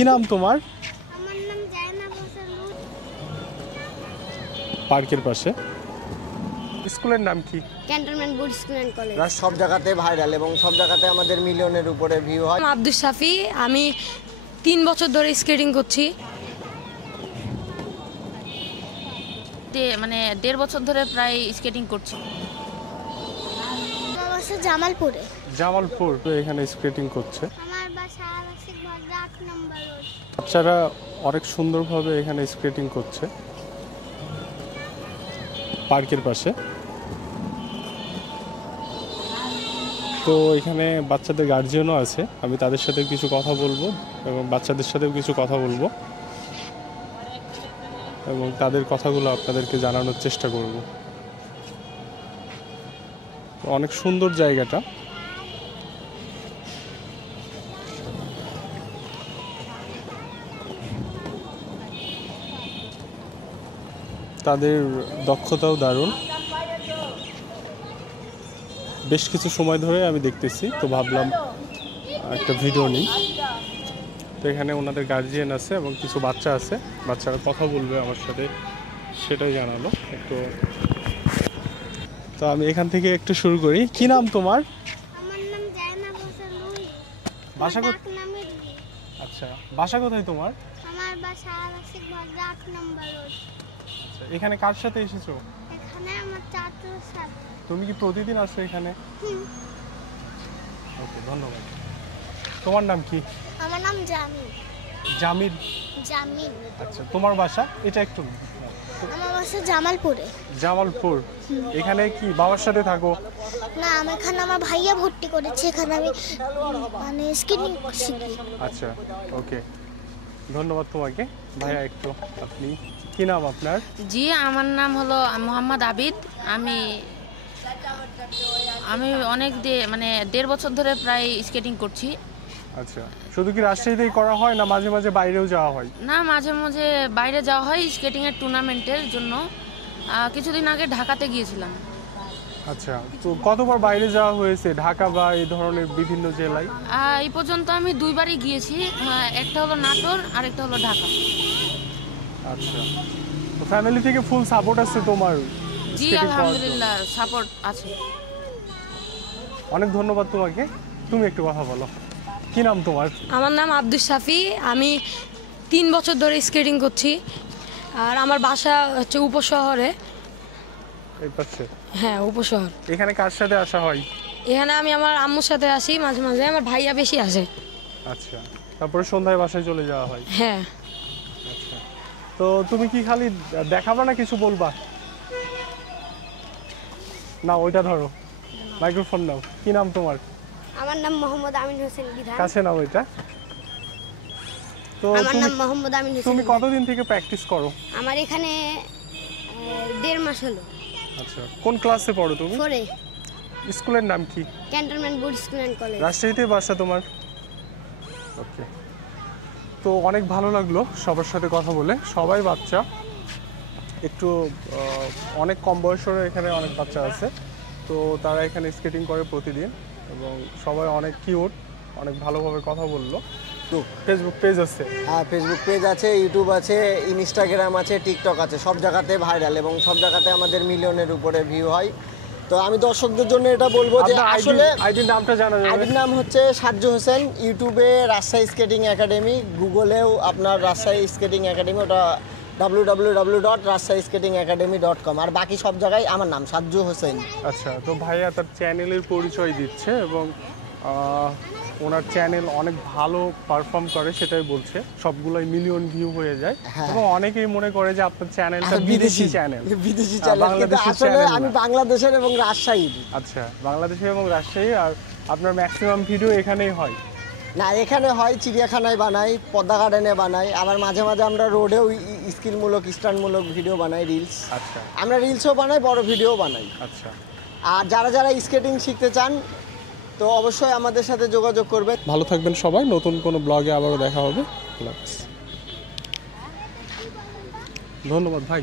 কি নাম তোমার? আমার নাম জায়না বসর। পার্কের পাশে স্কুলের নাম কি? Cantonment board school and college. সব জায়গাতে ভাইরাল এবং সব জায়গাতে আমাদের মিলিয়নের উপরে ভিউ হয়। আব্দুল শাফি, আমি 3 বছর ধরে স্কেটিং করছি। মানে 1.5 বছর ধরে প্রায় স্কেটিং করছি। আমার বাসা জামালপুরে। জামালপুর, তো এখানে স্কেটিং করছে। আমার বাসা আবাসিক ভদ্রা 8 নম্বর রোড। বাচ্চারা অনেক সুন্দরভাবে এখানে স্কেটিং করছে পার্কের পাশে। তো এখানে বাচ্চাদের গার্জিয়ানও আছে, আমি তাদের সাথে কিছু কথা বলবো এবং বাচ্চাদের সাথেও কিছু কথা বলবো এবং তাদের কথাগুলো আপনাদেরকে জানানোর চেষ্টা করব। অনেক সুন্দর জায়গাটা। তাদের দক্ষতাও দারুণ। বেশ কিছু সময় ধরে আমি দেখতেছি, তো ভাবলাম একটা ভিডিও নিই। তো এখানে ওনাদের গার্জিয়ান আছে এবং কিছু বাচ্চা আছে, বাচ্চারা কথা বলবে আমার সাথে, সেটাই জানালো একটু। তো আমি এখান থেকে একটু শুরু করি। কি নাম তোমার? আমার নাম জায়না বসর। বাসা ডাক নামে রুহি। আচ্ছা, বাসা কোথায় তোমার? আমার বাসা আবাসিক ভদ্রা 8 নম্বর রোড। আচ্ছা, এখানে কার সাথে এসেছো? এখানে আমার চাচুর সাথে। তুমি কি প্রতিদিন আসো এখানে? হুম। ওকে, ধন্যবাদ। তোমার নাম কি? আমার নাম জামিন। জামিল। জামিন। আচ্ছা, তোমার বাসা এটা একটু? আমার বাসা জামালপুরে। জামালপুর। এখানে কি বাবার সাথে থাকো? না, আমি এখানে আমার ভাইয়া ভর্তি করেছে, এখানে আমি মানে স্কেটিং শিখি। আচ্ছা, ওকে, ধন্যবাদ তোমাকে। ভাইয়া একটু আপনি, কি নাম আপনার? জি, আমার নাম হলো মোহাম্মদ আবিদ। আমি অনেক মানে 1.5 বছর ধরে প্রায় স্কেটিং করছি। আচ্ছা, শুধু কি রাজশাহীতেই করা হয় না মাঝে মাঝে বাইরেও যাওয়া হয়? না, মাঝে মাঝে বাইরে যাওয়া হয় স্কেটিংয়ের টুর্নামেন্টের জন্য। কিছুদিন আগে ঢাকাতে গিয়েছিলাম। আচ্ছা, তো কতবার বাইরে যাওয়া হয়েছে ঢাকা বা এই ধরনের বিভিন্ন জেলায়? এই পর্যন্ত আমি 2বারই গিয়েছি। একটা হলো নাটোর আর একটা হলো ঢাকা। আচ্ছা, তো ফ্যামিলি থেকে ফুল সাপোর্ট আছে তোমার? জি, skating করার জন্য? আলহামদুলিল্লাহ সাপোর্ট আছে। অনেক ধন্যবাদ তোমাকে। তুমি একটু কথা বলো। কি নাম তোমার? আমার নাম আব্দুল শাফি, আমি 3 বছর ধরে স্কেটিং করছি। আর আমার বাসা হচ্ছে উপশহরে। এই পাশে? হ্যাঁ, উপশহর। এখানে কার সাথে আসা হয়? এখানে আমি আমার আম্মুর সাথে আসি, মাঝে মাঝে আমার ভাইয়া বেশি আসে। আচ্ছা, তারপরে সন্ধ্যায় বাসায় চলে যাওয়া হয়? হ্যাঁ। আচ্ছা, তো তুমি কি খালি দেখাবা না কিছু বলবা? না, ওইটা ধরো, মাইক্রোফোন নাও। কি নাম তোমার? আমার নাম মোহাম্মদ আমিন হোসেন বিধান। কাছে নাও ওইটা। তো আমার নাম মোহাম্মদ আমিন হোসেন। তুমি কতদিন থেকে প্র্যাকটিস করো? আমার এখানে 1.5 মাস হলো। আচ্ছা, কোন ক্লাসে পড়ো তুমি? 4-এ স্কুলের নাম কি? Cantonment board school and college. রাজশাহীতে বাসা তোমার? ওকে, তো অনেক ভালো লাগলো সবার সাথে কথা বলে। সবাই বাচ্চা, একটু অনেক কম বয়সের এখানে অনেক বাচ্চা আছে, তো তারা এখানে স্কেটিং করে প্রতিদিন এবং সবাই অনেক কিউট, অনেক ভালোভাবে কথা বললো। তো ফেসবুক পেজ আছে? হ্যাঁ, ফেসবুক পেজ আছে, ইউটিউব আছে, ইনস্টাগ্রাম আছে, টিকটক আছে, সব জায়গাতে ভাইরাল এবং সব জায়গাতে আমাদের মিলিয়নের উপরে ভিউ হয়। তো আমি দর্শকদের জন্য এটা বলবো যে আসলে আইডির নামটা জানা যাবে? আইডির নাম হচ্ছে সাজ্জু হোসেন। ইউটিউবে রাজশাহী স্কেটিং একাডেমি, গুগলেও আপনার রাজশাহী স্কেটিং একাডেমি, ওটা www.rajshahiskatingacademy.com। আর বাকি সব জায়গায় আমার নাম সাজ্জু হোসেন। আচ্ছা, তো ভাইয়া তার চ্যানেলের পরিচয় দিচ্ছে এবং ওনার চ্যানেল অনেক ভালো পারফর্ম করে, সেটাই বলছে। সবগুলোই মিলিয়ন ভিউ হয়ে যায় এবং অনেকেই মনে করে যে আপনার চ্যানেলটা বিদেশি চ্যানেল। বিদেশি চ্যানেল, কিন্তু আসলে আমি বাংলাদেশের এবং রাজশাহীর। আচ্ছা, বাংলাদেশের এবং রাজশাহী। আর আপনার ম্যাক্সিমাম ভিডিও এখানেই হয়? না, এখানে হয় চিড়িয়াখানায় বানাই, পদ্মা গার্ডেনে বানাই, আবার মাঝে মাঝে আমরা রোডেও স্কিলমূলক স্টান্টমূলক ভিডিও বানাই, রিলস। আচ্ছা, আমরা রিলসও বানাই, বড় ভিডিও বানাই। আচ্ছা। আর যারা যারা স্কেটিং শিখতে চান তো অবশ্যই আমাদের সাথে যোগাযোগ করবেন। ভালো থাকবেন সবাই, নতুন কোনো ব্লগে আবারও দেখা হবে। ধন্যবাদ ভাই।